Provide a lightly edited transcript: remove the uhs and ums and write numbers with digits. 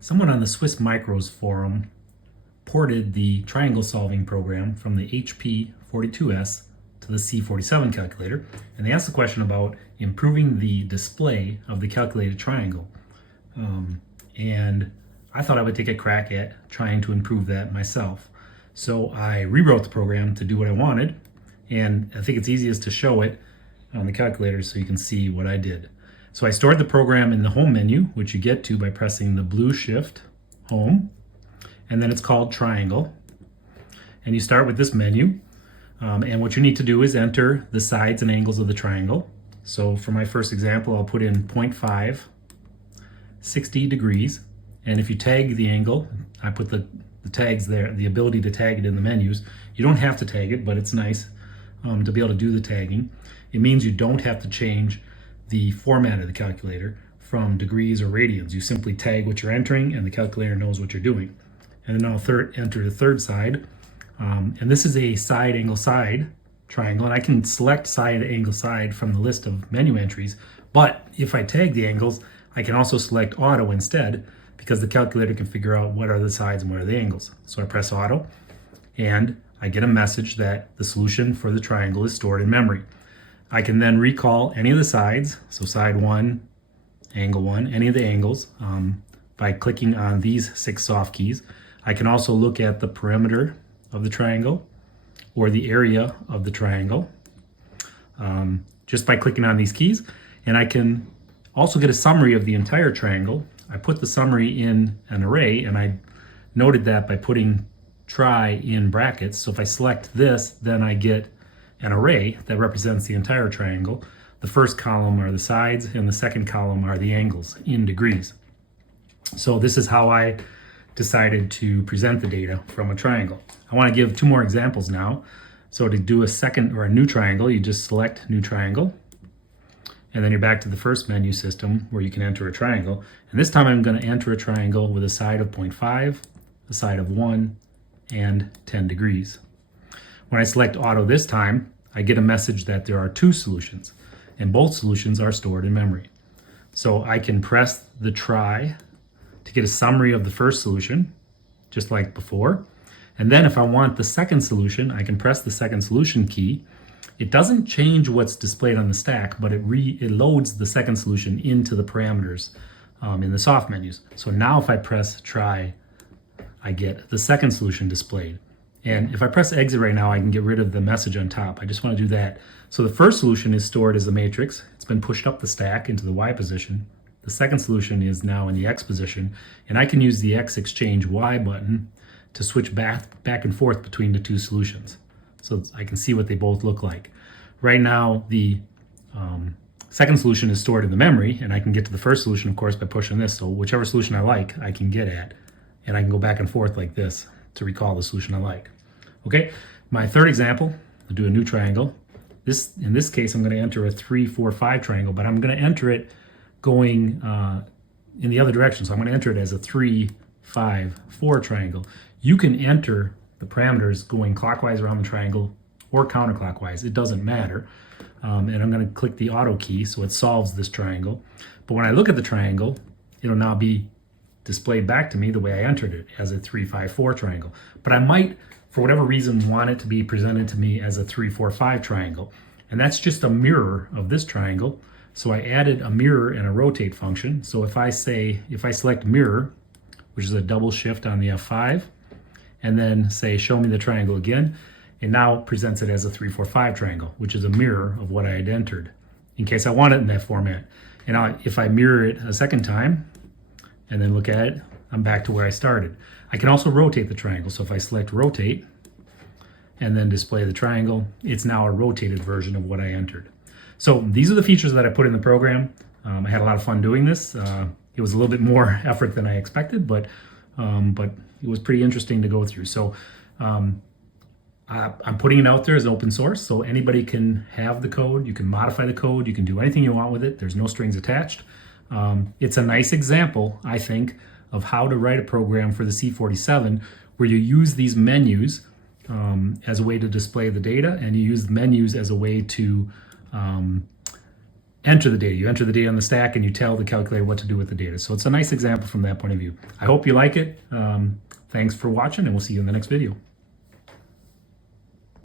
Someone on the Swiss Micros forum ported the triangle solving program from the HP 42S to the C47 calculator, and they asked the question about improving the display of the calculated triangle. And I thought I would take a crack at trying to improve that myself. So I rewrote the program to do what I wanted, and I think it's easiest to show it on the calculator so you can see what I did. So I stored the program in the home menu, which you get to by pressing the blue shift home, and then it's called triangle. And you start with this menu, and what you need to do is enter the sides and angles of the triangle. So for my first example, I'll put in 0.5, 60 degrees, and if you tag the angle, I put the tags there, the ability to tag it in the menus. You don't have to tag it, but it's nice to be able to do the tagging. It means you don't have to change the format of the calculator from degrees or radians. You simply tag what you're entering and the calculator knows what you're doing. And then I'll enter the third side. And this is a side angle side triangle, and I can select side angle side from the list of menu entries. But if I tag the angles, I can also select auto instead, because the calculator can figure out what are the sides and what are the angles. So I press auto, and I get a message that the solution for the triangle is stored in memory. I can then recall any of the sides, so side 1, angle 1, any of the angles, by clicking on these 6 soft keys. I can also look at the perimeter of the triangle or the area of the triangle just by clicking on these keys. And I can also get a summary of the entire triangle. I put the summary in an array, and I noted that by putting try in brackets. So if I select this, then I get an array that represents the entire triangle. The first column are the sides, and the second column are the angles in degrees. So this is how I decided to present the data from a triangle. I want to give 2 more examples now. So to do a second or a new triangle, you just select new triangle, and then you're back to the first menu system where you can enter a triangle. And this time I'm going to enter a triangle with a side of 0.5, a side of 1, and 10 degrees. When I select auto this time, I get a message that there are 2 solutions, and both solutions are stored in memory. So I can press the try to get a summary of the first solution, just like before. And then if I want the second solution, I can press the second solution key. It doesn't change what's displayed on the stack, but it loads the second solution into the parameters in the soft menus. So now if I press try, I get the second solution displayed. And if I press exit right now, I can get rid of the message on top. I just want to do that. So the first solution is stored as a matrix. It's been pushed up the stack into the Y position. The second solution is now in the X position, and I can use the X exchange Y button to switch back and forth between the 2 solutions, so I can see what they both look like. Right now, the second solution is stored in the memory, and I can get to the first solution, of course, by pushing this. So whichever solution I like, I can get at, and I can go back and forth like this to recall the solution I like. Okay, my third example, I'll do a new triangle. In this case, I'm going to enter a 3, 4, 5 triangle, but I'm going to enter it going in the other direction. So I'm going to enter it as a 3, 5, 4 triangle. You can enter the parameters going clockwise around the triangle or counterclockwise. It doesn't matter. And I'm going to click the auto key so it solves this triangle. But when I look at the triangle, it'll now be displayed back to me the way I entered it, as a 3, 5, 4 triangle. But I might, for whatever reason, want it to be presented to me as a 3, 4, 5 triangle. And that's just a mirror of this triangle. So I added a mirror and a rotate function. So if I select mirror, which is a double shift on the F5, and then say show me the triangle again, it now presents it as a 3, 4, 5 triangle, which is a mirror of what I had entered, in case I want it in that format. And if I mirror it a second time, and then look at it, I'm back to where I started. I can also rotate the triangle. So if I select rotate and then display the triangle, it's now a rotated version of what I entered. So these are the features that I put in the program. I had a lot of fun doing this. It was a little bit more effort than I expected, but it was pretty interesting to go through. So I'm putting it out there as open source, so anybody can have the code. You can modify the code. You can do anything you want with it. There's no strings attached. It's a nice example, I think, of how to write a program for the C47 where you use these menus as a way to display the data, and you use the menus as a way to enter the data. You enter the data on the stack and you tell the calculator what to do with the data. So it's a nice example from that point of view. I hope you like it. Thanks for watching, and we'll see you in the next video.